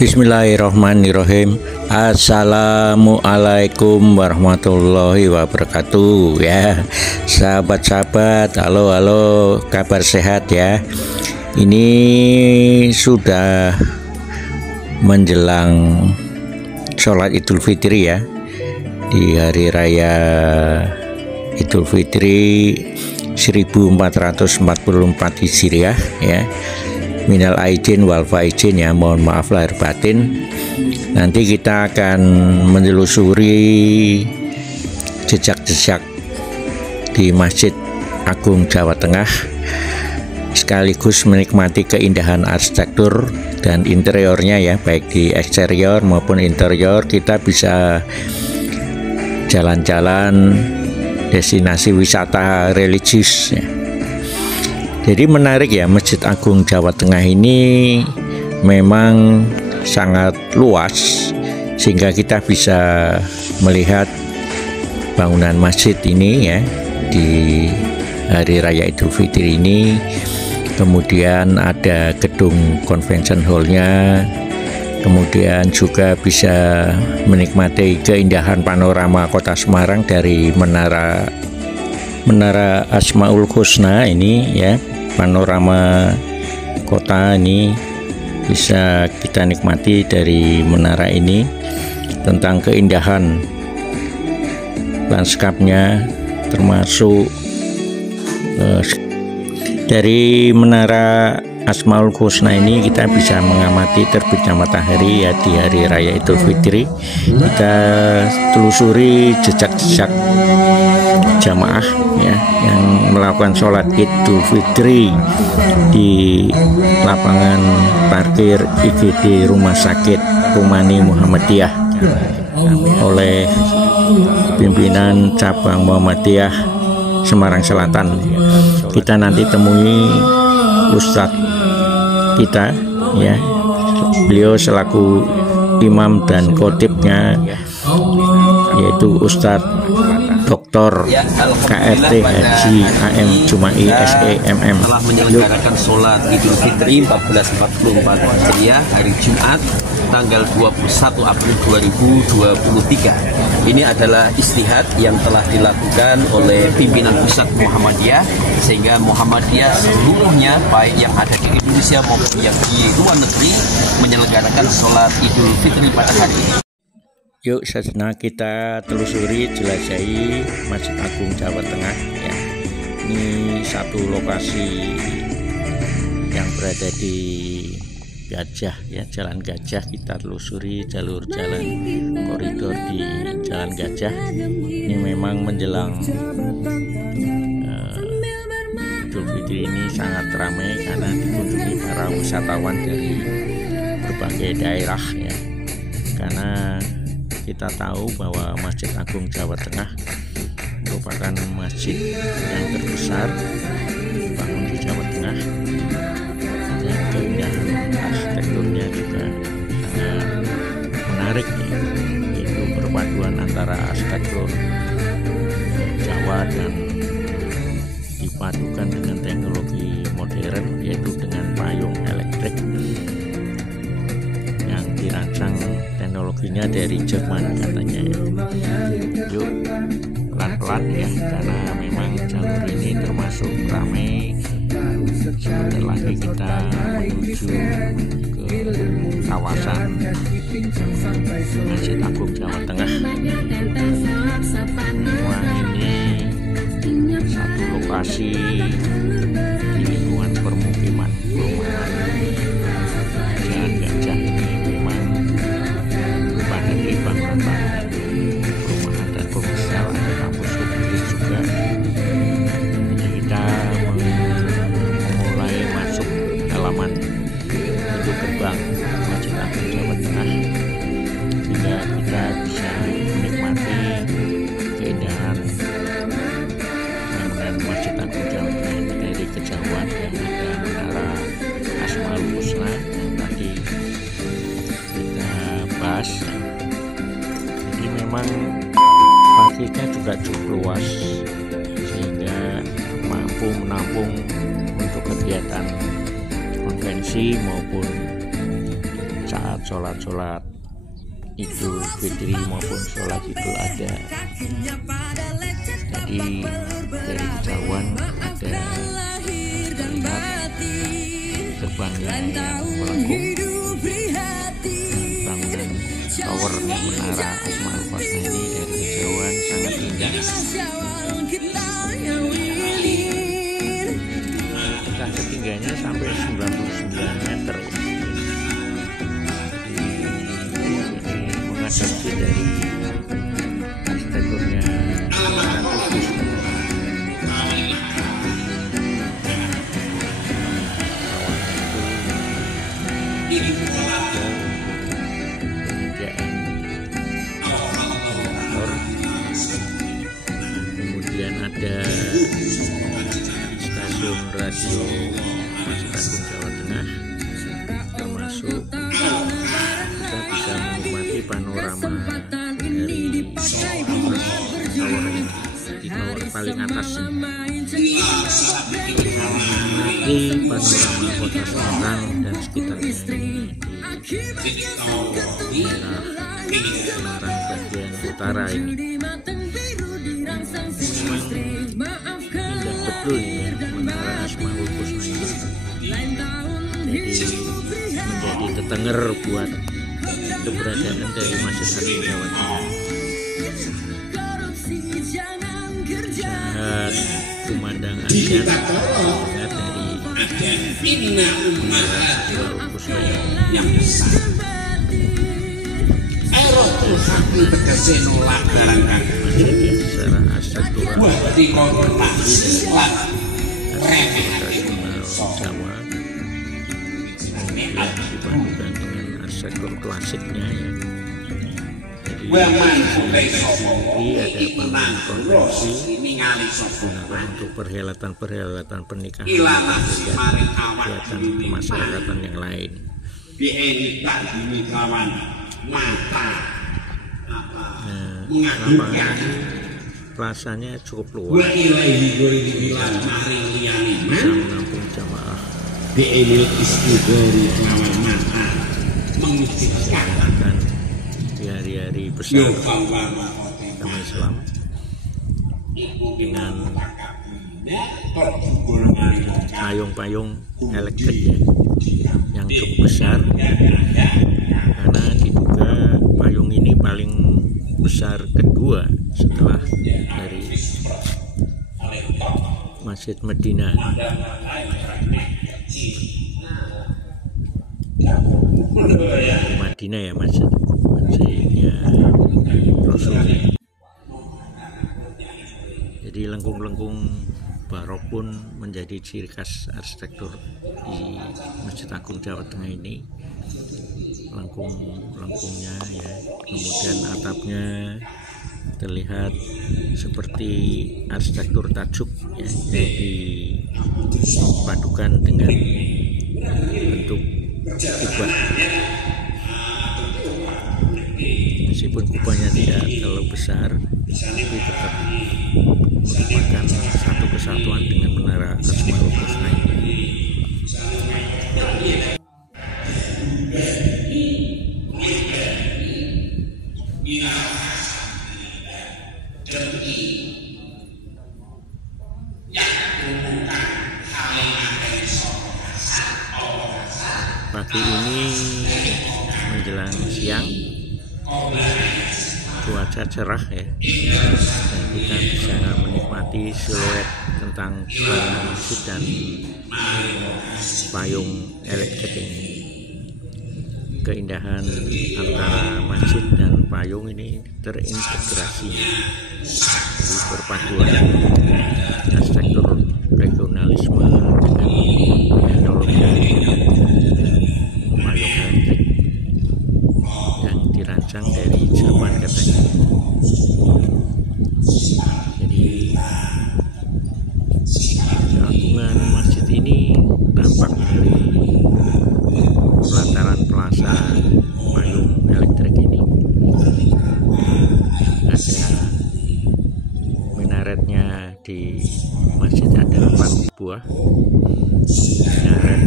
Bismillahirrahmanirrahim. Assalamualaikum warahmatullahi wabarakatuh. Ya, sahabat-sahabat, halo, kabar sehat ya. Ini sudah menjelang sholat Idul Fitri ya. Di hari raya Idul Fitri 1444 Hijriah ya. Minal aidin wal faizin ya, mohon maaf lahir batin. Nanti kita akan menelusuri jejak-jejak di Masjid Agung Jawa Tengah, sekaligus menikmati keindahan arsitektur dan interiornya ya, baik di eksterior maupun interior. Kita bisa jalan-jalan destinasi wisata religius ya. Jadi menarik ya, Masjid Agung Jawa Tengah ini memang sangat luas sehingga kita bisa melihat bangunan masjid ini ya di hari raya Idul Fitri ini. Kemudian ada gedung convention hall-nya, kemudian juga bisa menikmati keindahan panorama kota Semarang dari Menara Asmaul Husna ini ya. Panorama kota ini bisa kita nikmati dari menara ini, tentang keindahan lanskapnya, termasuk dari Menara Asmaul Husna ini kita bisa mengamati terbitnya matahari ya di hari raya Idul Fitri. Kita telusuri jejak-jejak jamaah ya yang melakukan sholat Idul Fitri di lapangan parkir IGD Rumah Sakit Rumani Muhammadiyah oleh pimpinan cabang Muhammadiyah Semarang Selatan. Kita nanti temui Ustadz kita ya, beliau selaku imam dan khotibnya yaitu Ustadz Dr. KRT Haji AM Jumai SEMM telah menyelenggarakan sholat Idul Fitri 1444 Hijriah hari Jumat tanggal 21 April 2023. Ini adalah istihad yang telah dilakukan oleh pimpinan pusat Muhammadiyah, sehingga Muhammadiyah seluruhnya baik yang ada di Indonesia maupun yang di luar negeri menyelenggarakan sholat Idul Fitri pada hari ini. Yuk sejenak kita telusuri, jelajahi Masjid Agung Jawa Tengah ya. Ini satu lokasi yang berada di Gajah ya, Jalan Gajah. Kita telusuri jalur jalan koridor di Jalan Gajah. Ini memang menjelang Idul Fitri ini sangat ramai karena dikunjungi para wisatawan dari berbagai daerah ya. Karena kita tahu bahwa Masjid Agung Jawa Tengah merupakan masjid yang terbesar dibangun di Jawa Tengah, dan keindahan arsitekturnya juga sangat menarik ya, yaitu perpaduan antara arsitektur Jawa dan dipadukan dengan teknologi modern, yaitu dengan payung elektrik yang dirancang teknologinya dari Jerman katanya ya. Yuk pelan-pelan ya, karena memang jalur ini termasuk ramai. Sebentar lagi kita menuju ke kawasan Masjid Agung Jawa Tengah. Memang ini satu lokasi di lingkungan permukiman perumahan. Jalan Gajah ini memang pada di bangunan perumahan dan komersial, ada kampus publik juga. Jadi kita mulai masuk halaman pintu gerbang Masjid Agung Jawa Tengah, sehingga kita bisa menikmati keindahan bangunan Masjid Agung Jawa Tengah ini dari kejauhan. Yang ada Menara Asmaul Husna yang tadi kita bahas. Jadi memang masjidnya juga cukup luas sehingga mampu menampung untuk kegiatan konvensi maupun saat sholat Idul Fitri maupun sholat Idul Adha. Jadi dari kejauhan ada terlihat gerbangnya yang melengkung, bangunan tower menara Asmaul Husna ini dari kejauhan sangat indah. Tingkat ketinggiannya sampai 99 meter. Ini mengadopsi dari arsitekturnya kemudian ada stasiun radio Masjid Agung Jawa Tengah, termasuk kita bisa menikmati panorama dari tower ini, di tower paling atas menikmati panorama kota Semarang dan sekitarnya di daerah Semarang bagian utara ini. Memang indah betul ya menara Asmaul Husna ini. Jadi menjadi tetenger buat keberadaan dari Masjid Agung Jawa Tengah. Saat pemandangan lihat dari menara Asmaul Husna ini. Sakti tegese nolak barang Masjid secara arsitektural berarti konfirmasi lan Jawa dibandingkan dengan arsitektur klasiknya ya. Jadi ada bangunan konvensi digunakan untuk perhelatan pernikahan, kegiatan kemasyarakatan yang lain. Lapangan plasanya cukup luas, bisa menampung jamaah mengadakan di hari-hari besar agama Islam dengan payung-payung elektrik ya, yang cukup besar, karena diduga payung ini paling besar kedua setelah dari Masjid Medina. Madinah ya, masjidnya Rasul. Jadi lengkung-lengkung barok pun menjadi ciri khas arsitektur di Masjid Agung Jawa Tengah ini. Lengkungnya ya, kemudian atapnya terlihat seperti arsitektur tajuk ya, yang dipadukan dengan bentuk kubah. Meskipun kubahnya tidak terlalu besar, tapi tetap merupakan satu kesatuan dengan menara Asmaul Husna ini. Pagi ini menjelang siang, cuaca cerah ya, dan kita bisa menikmati siluet tentang bangunan masjid dan payung elektrik ini. Keindahan antara masjid dan payung ini terintegrasi, jadi perpaduan arsitektur regionalisme dengan teknologi payung elektrik yang dirancang dari Jerman katanya. Jadi keagungan masjid ini tampak dari pelataran plaza payung elektrik ini. Ada minaretnya di masjid, ada 4 buah minaret,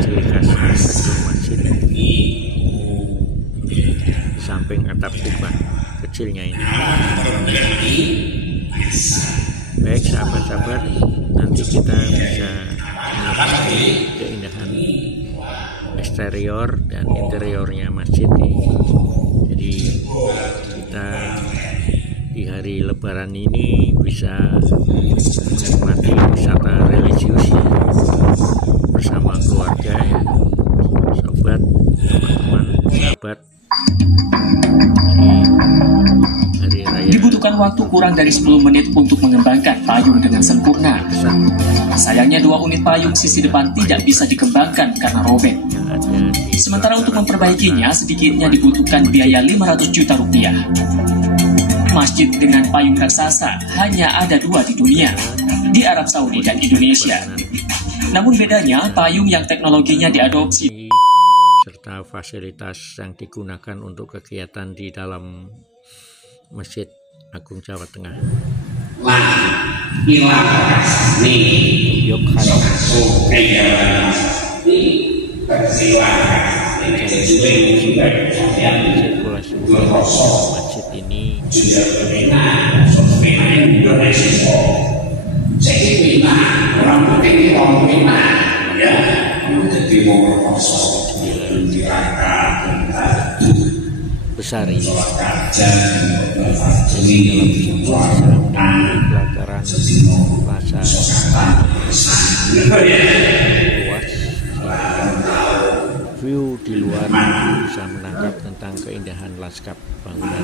ciri khas arsitektur masjid. atap kubah kecilnya ini. Baik sahabat-sahabat, nanti kita bisa menikmati keindahan eksterior dan interiornya masjid ini. Jadi kita di hari Lebaran ini bisa menikmati wisata religius bersama keluarga ya, sobat, teman-teman, sahabat. Dibutuhkan waktu kurang dari 10 menit untuk mengembangkan payung dengan sempurna. Sayangnya 2 unit payung sisi depan tidak bisa dikembangkan karena robek. Sementara untuk memperbaikinya sedikitnya dibutuhkan biaya 500 juta rupiah. Masjid dengan payung raksasa hanya ada 2 di dunia, di Arab Saudi dan Indonesia. Namun bedanya, payung yang teknologinya diadopsi serta fasilitas yang digunakan untuk kegiatan di dalam Masjid Agung Jawa Tengah. Masjid ini besar ini pelataran plaza luas, view di luar bisa menangkap tentang keindahan lanskap bangunan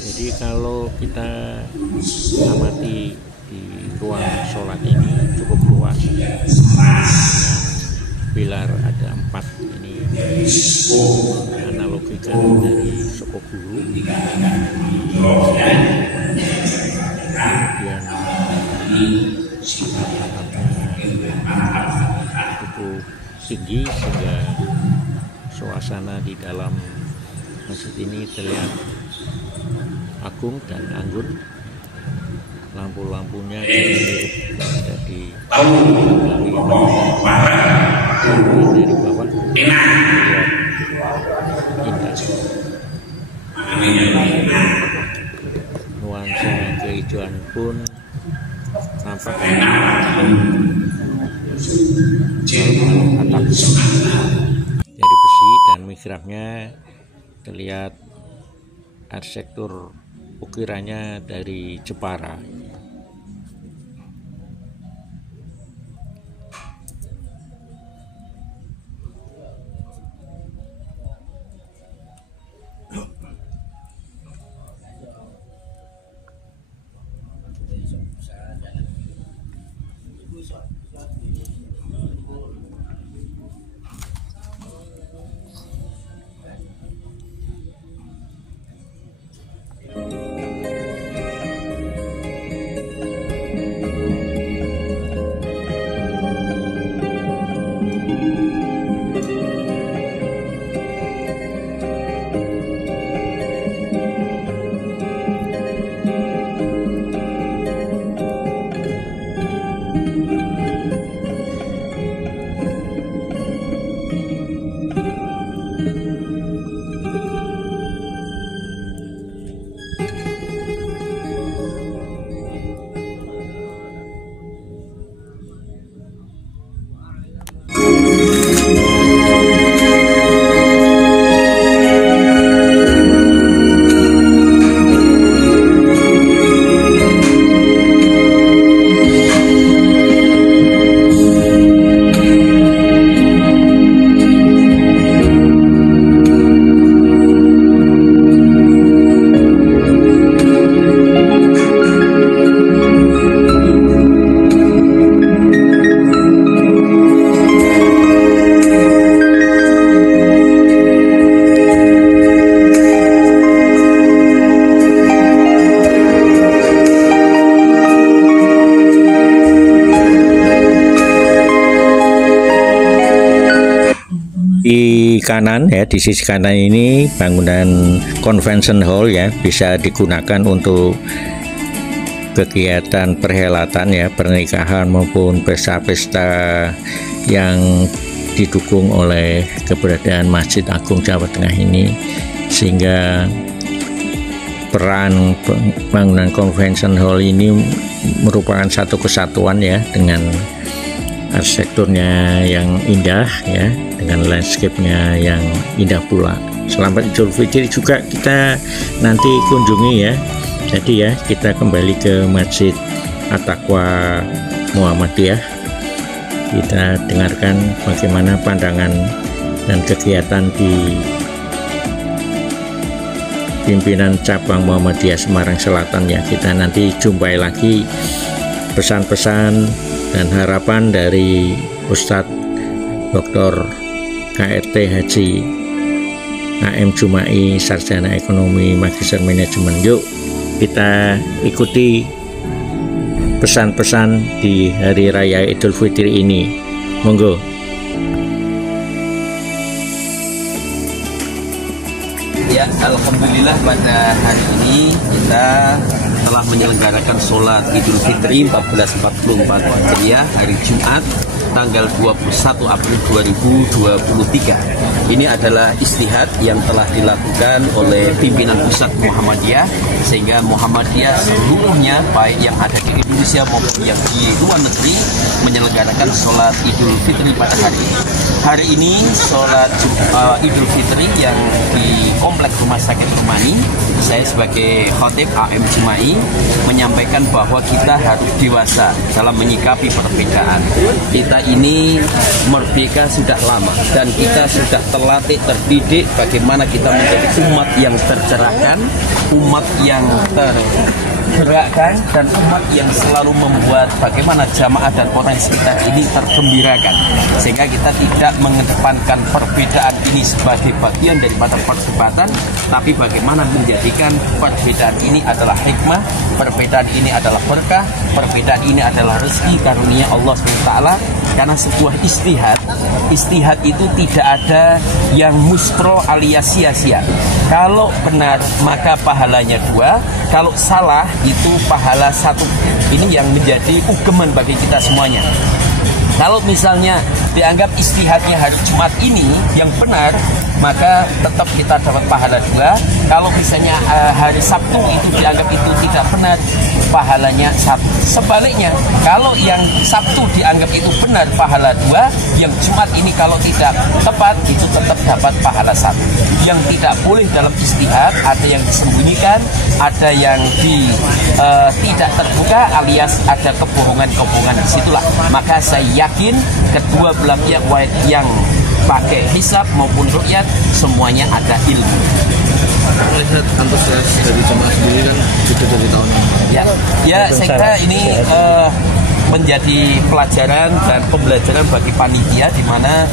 Jadi kalau kita amati di ruang sholat ini cukup luas, pilar ada 4 ini, analogikan dari Sokoguru, kemudian atapnya cukup tinggi sehingga suasana di dalam masjid ini terlihat agung dan anggun. Lampu-lampunya mirip ada di dari bawah terlihat indah. Nuansa kehijauan pun nampak atap dari besi dan mihrabnya terlihat arsitektur ukirannya dari Jepara. Di kanan ya, di sisi kanan ini bangunan convention hall ya, bisa digunakan untuk kegiatan perhelatan ya, pernikahan maupun pesta-pesta yang didukung oleh keberadaan Masjid Agung Jawa Tengah ini, sehingga peran bangunan convention hall ini merupakan satu kesatuan ya, dengan arsitekturnya yang indah ya, dengan landscape-nya yang indah pula. Selamat Idul Fitri juga kita nanti kunjungi ya. Jadi ya, kita kembali ke Masjid At-Taqwa Muhammadiyah. Kita dengarkan bagaimana pandangan dan kegiatan di pimpinan cabang Muhammadiyah Semarang Selatan ya. Kita nanti jumpai lagi pesan-pesan dan harapan dari Ustadz Dr. KRT Haji AM Jumai, Sarjana Ekonomi Magister Manajemen. Yuk kita ikuti pesan-pesan di Hari Raya Idul Fitri ini. Monggo. Ya, alhamdulillah pada hari ini kita telah menyelenggarakan sholat Idul Fitri 1444 Hijriah hari Jumat tanggal 21 April 2023. Ini adalah istihad yang telah dilakukan oleh pimpinan pusat Muhammadiyah, sehingga Muhammadiyah seluruhnya baik yang ada di Indonesia maupun yang di luar negeri menyelenggarakan sholat Idul Fitri pada hari ini. Hari ini sholat Idul Fitri yang di Kompleks Rumah Sakit Rumani, saya sebagai khotib AM Jumai menyampaikan bahwa kita harus dewasa dalam menyikapi perbedaan. Kita ini merdeka sudah lama dan kita sudah terlatih, terdidik bagaimana kita menjadi umat yang tercerahkan, umat yang tergerakkan, dan umat yang selalu membuat bagaimana jamaah dan orang sekitar ini tergembirakan, sehingga kita tidak mengedepankan perbedaan ini sebagai bagian daripada perdebatan, tapi bagaimana menjadikan perbedaan ini adalah hikmah, perbedaan ini adalah berkah, perbedaan ini adalah rezeki karunia Allah SWT. Karena sebuah istihad itu tidak ada yang muspro alias sia-sia. Kalau benar maka pahalanya 2, kalau salah itu pahala 1. Ini yang menjadi ugeman bagi kita semuanya. Kalau misalnya dianggap istihadnya hari Jumat ini yang benar, maka tetap kita dapat pahala 2. Kalau misalnya hari Sabtu itu dianggap itu tidak benar, pahalanya 1. Sebaliknya, kalau yang Sabtu dianggap itu benar, pahala 2. Yang Jumat ini kalau tidak tepat, itu tetap dapat pahala 1. Yang tidak boleh dalam istihad, ada yang disembunyikan, ada yang tidak terbuka, alias ada kebohongan-kebohongan. Disitulah maka saya yakin kedua belah pihak yang pakai hisab maupun ruqyat semuanya ada ilmu. Melihat antusias dari jemaah sendiri kan sudah dari tahun ini. Ya, saya kira ini menjadi pelajaran dan pembelajaran bagi panitia, di mana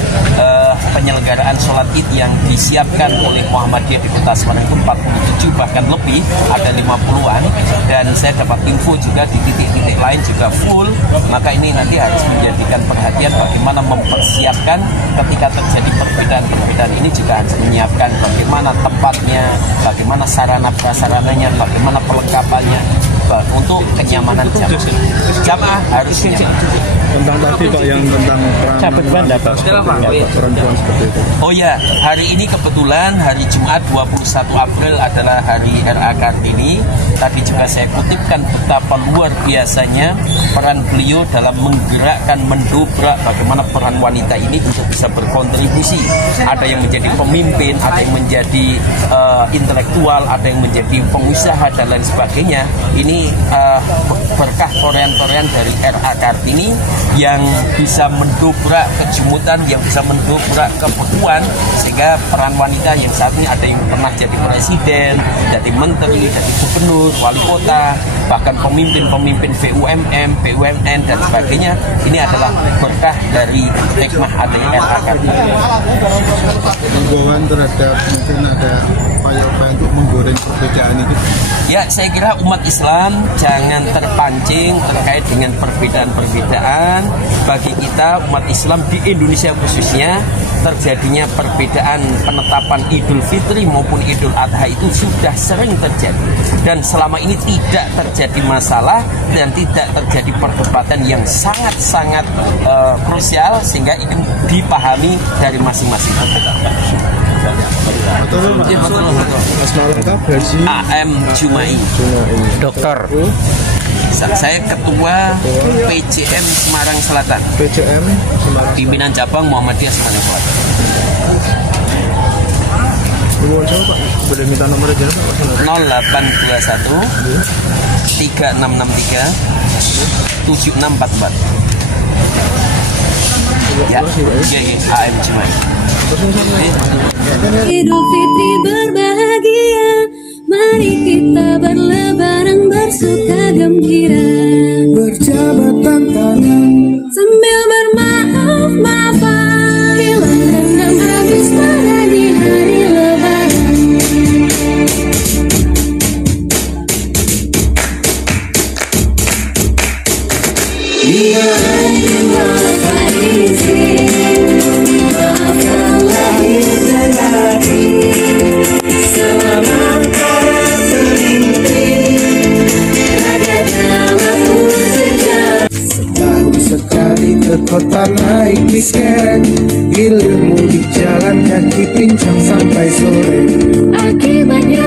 penyelenggaraan sholat id yang disiapkan oleh Muhammadiyah di Kota Semarang itu 47 bahkan lebih, ada 50-an, dan saya dapat info juga di titik-titik lain juga full. Maka ini nanti harus menjadikan perhatian bagaimana mempersiapkan ketika terjadi perbedaan-perbedaan ini, juga harus menyiapkan bagaimana tempatnya, bagaimana sarana prasarananya, bagaimana perlengkapannya untuk kenyamanan jamaah harus nyaman. Tentang tadi Pak yang tentang peran perempuan seperti itu. Oh ya, hari ini kebetulan hari Jumat 21 April adalah hari RA Kartini. Tadi juga saya kutipkan betapa luar biasanya peran beliau dalam menggerakkan, mendobrak bagaimana peran wanita ini untuk bisa berkontribusi. Ada yang menjadi pemimpin, ada yang menjadi intelektual, ada yang menjadi pengusaha dan lain sebagainya. Ini berkah torean-torean dari RA Kartini yang bisa mendobrak kejumutan, yang bisa mendobrak kebutuhan, sehingga peran wanita yang saat ini ada yang pernah jadi presiden, jadi menteri, jadi gubernur, wali kota, bahkan pemimpin-pemimpin BUMN, BUMN dan sebagainya. Ini adalah berkah dari hikmah adanya RA Kartini. Himbauan terhadap mungkin ada upaya-upaya untuk menggoreng perbedaan itu. Ya, saya kira umat Islam jangan terpancing terkait dengan perbedaan-perbedaan. Bagi kita umat Islam di Indonesia khususnya terjadinya perbedaan penetapan Idul Fitri maupun Idul Adha itu sudah sering terjadi, dan selama ini tidak terjadi masalah dan tidak terjadi perdebatan yang sangat-sangat krusial, sehingga itu dipahami dari masing-masing peserta. AM Jumai, Dokter. Saya ketua PCM Semarang Selatan. PCM Semarang. Pimpinan cabang Muhammadiyah Semarang Selatan. Boleh minta nomor aja Pak? 0821 3663 7644. Ya, AM Jumai. Idul Fitri berbahagia, mari kita berlebaran bersuka gembira, berjabat tangan sambil bermaaf-maafan, hilang dendam habis pada di hari lebaran. Bila maafkan izin, maafkan lahir dan batin, selamat para pemimpin, rakyat dalam sejarah. setahun sekali ke kota naik disket, ilmu di jalan kaki pincang sampai sore. Akibatnya